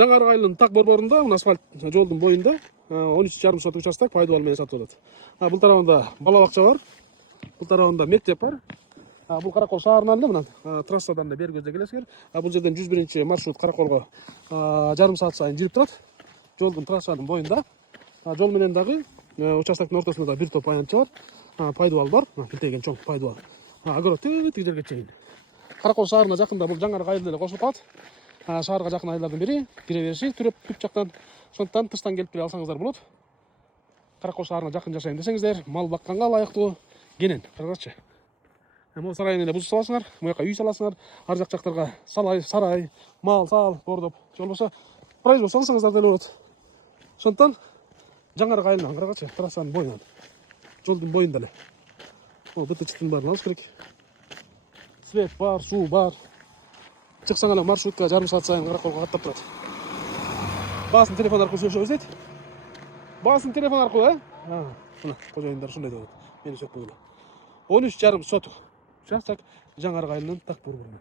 Жаңарық айылының так борборунда, асфальт жолдун боюнда 13,5 соток участок пайдалануу менен сатып атат. Бул тарабында бала бакча бар. Бул тарабында мектеп бар. Бул Каракол шаарынан эле мына трассадан да бери көздөй келесиңер. Бул жерден 101 маршрут Караколго жарым саат сайын жүрүп турат. Жолдун трассанын боюнда. Жол менен дагы участоктун ортосунда да бир топ аянтча бар. Пайдубал бар. Билтеген чоң пайдубал. Огород тиги жерге чейин. Каракол шаарына жакында бул жаңарык айыл эле кошулуп калат. Шаарга жакын айылдардын бири, кире бериши түрөп бүт жактан. Ошондуктан тыштан келип келе алсаңыздар болот. Каракол шаарына жакын жашайм десеңиздер, мал бакканга ылайыктуу кенен, караңызчы. Могу сарайын эле бузуп саласыңар, буяка үй саласыңар, ар жак жактарга сарай, мал сал, бордоп, же болбосо производство салсаңыздар деле болот. Ошондуктан жаңарык айылынан карагачы, трассанын боюнан, жолдун боюнда эле. БТЧтин баарын алыш керек. Свет бар, суу бар. Чыксаң эле маршрутка жарым саат сайын Караколго каттап турат. Баасын телефон аркылуу сүйлөшөбүз дейт. Баасын телефон аркылуу, мына кожоюндар ушундай деп атат. Мени сөкпөгүлө. 13,5 соток участок жаңарык айылынын так борборунда.